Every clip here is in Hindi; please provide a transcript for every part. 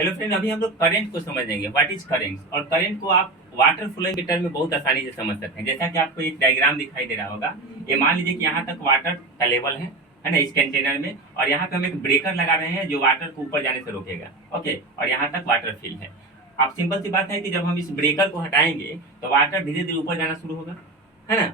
हेलो फ्रेंड, अभी हम लोग करंट को समझेंगे। व्हाट इज करंट, और करंट को आप वाटर फ्लोइंग के टर्म में बहुत आसानी से समझ सकते हैं। जैसा कि आपको एक डायग्राम दिखाई दे रहा होगा, ये मान लीजिए कि यहाँ तक वाटर का लेवल है ना, इस कंटेनर में, और यहाँ पे हम एक ब्रेकर लगा रहे हैं जो वाटर को ऊपर जाने से रोकेगा। ओके, और यहाँ तक वाटर फिल है। आप सिंपल सी बात है कि जब हम इस ब्रेकर को हटाएंगे तो वाटर धीरे धीरे ऊपर जाना शुरू होगा, है ना।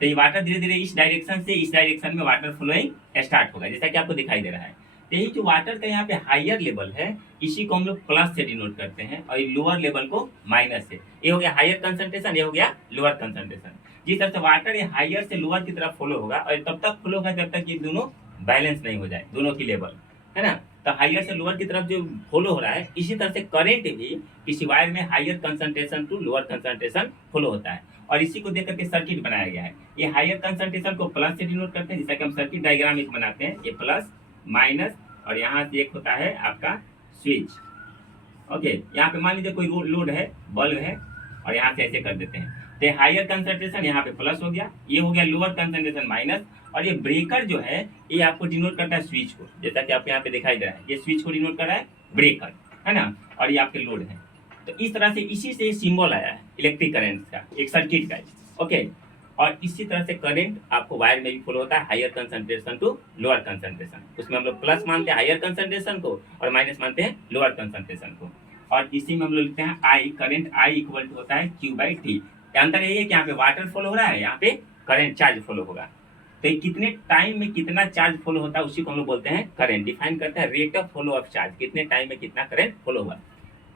तो ये वाटर धीरे धीरे इस डायरेक्शन से इस डायरेक्शन में वाटर फ्लोइंग स्टार्ट होगा, जैसा कि आपको दिखाई दे रहा है। यही जो वाटर का यहाँ पे हायर लेवल है, इसी को हम लोग प्लस से डिनोट करते हैं, और लोअर लेवल को माइनस से। ये हो गया हायर कंसंट्रेशन, ये हो गया लोअर कंसंट्रेशन। जिस तरह से वाटर ये हायर से लोअर की तरफ फ्लो होगा, और तब तक फ्लो होगा जब तक ये दोनों बैलेंस नहीं हो जाए, दोनों की लेवल, है ना। तो हायर से लोअर की तरफ जो फ्लो हो रहा है, इसी तरह से करंट भी किसी वायर में higher concentration to lower concentration flow होता है, और इसी को देख करके सर्किट बनाया गया है। ये हायर कंसंट्रेशन को प्लस से डिनोट करते हैं, जैसा कि हम सर्किट डायग्राम एक बनाते हैं, ये प्लस माइनस, और यहाँ से एक होता है आपका स्विच। ओके, यहाँ पे मान लीजिए कोई लोड है, बल्ब है, और यहाँ से ऐसे कर देते हैं, तो हायर कंसंट्रेशन यहाँ पे प्लस हो गया, ये हो गया लोअर कंसंट्रेशन माइनस, और ये ब्रेकर जो है ये आपको डिनोट करता है स्विच को, जैसा कि आपको यहाँ पे दिखाई दे रहा है, ये स्विच को डिनोट कर रहा है ब्रेकर, है ना, और ये आपके लोड है। तो इस तरह से इसी से सिंबल आया है इलेक्ट्रिक करंट का, एक सर्किट का। ओके, और इसी तरह से करंट आपको वायर में भी फ्लो होता है, higher concentration to lower concentration. उसमें हम लोग प्लस मानते हैं हायर कंसंट्रेशन को, और माइनस मानते हैं लोअर कंसंट्रेशन को। और इसी में हम लोग लिखते हैं आई, करंट आई इक्वल टू होता है Q/T। अंतर यही है कि यहाँ पे वाटर फ्लो हो रहा है, यहाँ पे करंट चार्ज फ्लो होगा। तो कितने टाइम में कितना चार्ज फ्लो होता है, उसी को हम लोग बोलते हैं करंट। डिफाइन करता है rate of flow of charge, कितने टाइम में कितना करंट फ्लो हुआ।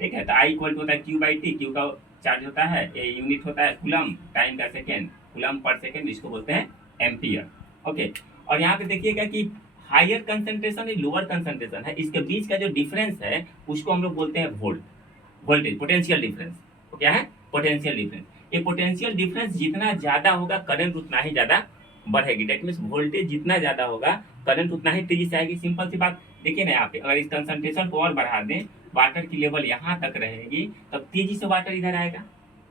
ठीक है, तो आई इक्वल टू होता है Q/T। क्यू का चार्ज होता है, ये यूनिट होता है कूलम, टाइम का सेकेंड, कूलम पर सेकेंड, इसको बोलते हैं एम्पियर। ओके, और यहाँ पे देखिएगा कि हायर कंसंट्रेशन लोअर कंसंट्रेशन है, इसके बीच का जो डिफरेंस है उसको हम लोग बोलते हैं वोल्टेज, पोटेंशियल डिफरेंस। तो क्या है पोटेंशियल डिफरेंस। ये पोटेंशियल डिफरेंस जितना ज्यादा होगा करंट उतना ही ज्यादा बढ़ेगी। डेट मीन्स वोल्टेज जितना ज्यादा होगा करंट उतना ही तेजी से आएगी। सिंपल सी बात देखिए ना, यहाँ पे अगर इस कंसंट्रेशन को और बढ़ा दें, वाटर की लेवल यहाँ तक रहेगी, तब तेजी से वाटर इधर आएगा,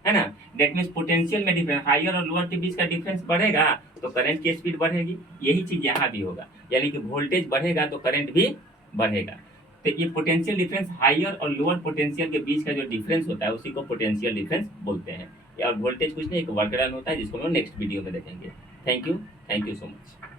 है ना। डेट मीन्स पोटेंशियल में डिफरेंस, हायर और लोअर के बीच का डिफरेंस बढ़ेगा तो करंट की स्पीड बढ़ेगी। यही चीज यहाँ भी होगा, यानी कि वोल्टेज बढ़ेगा तो करंट भी बढ़ेगा। तो ये पोटेंशियल डिफरेंस, हायर और लोअर पोटेंशियल के बीच का जो डिफरेंस होता है उसी को पोटेंशियल डिफरेंस बोलते हैं। और वोल्टेज कुछ नहीं, एक वर्क डन होता है, जिसको हम नेक्स्ट वीडियो में देखेंगे। Thank you so much.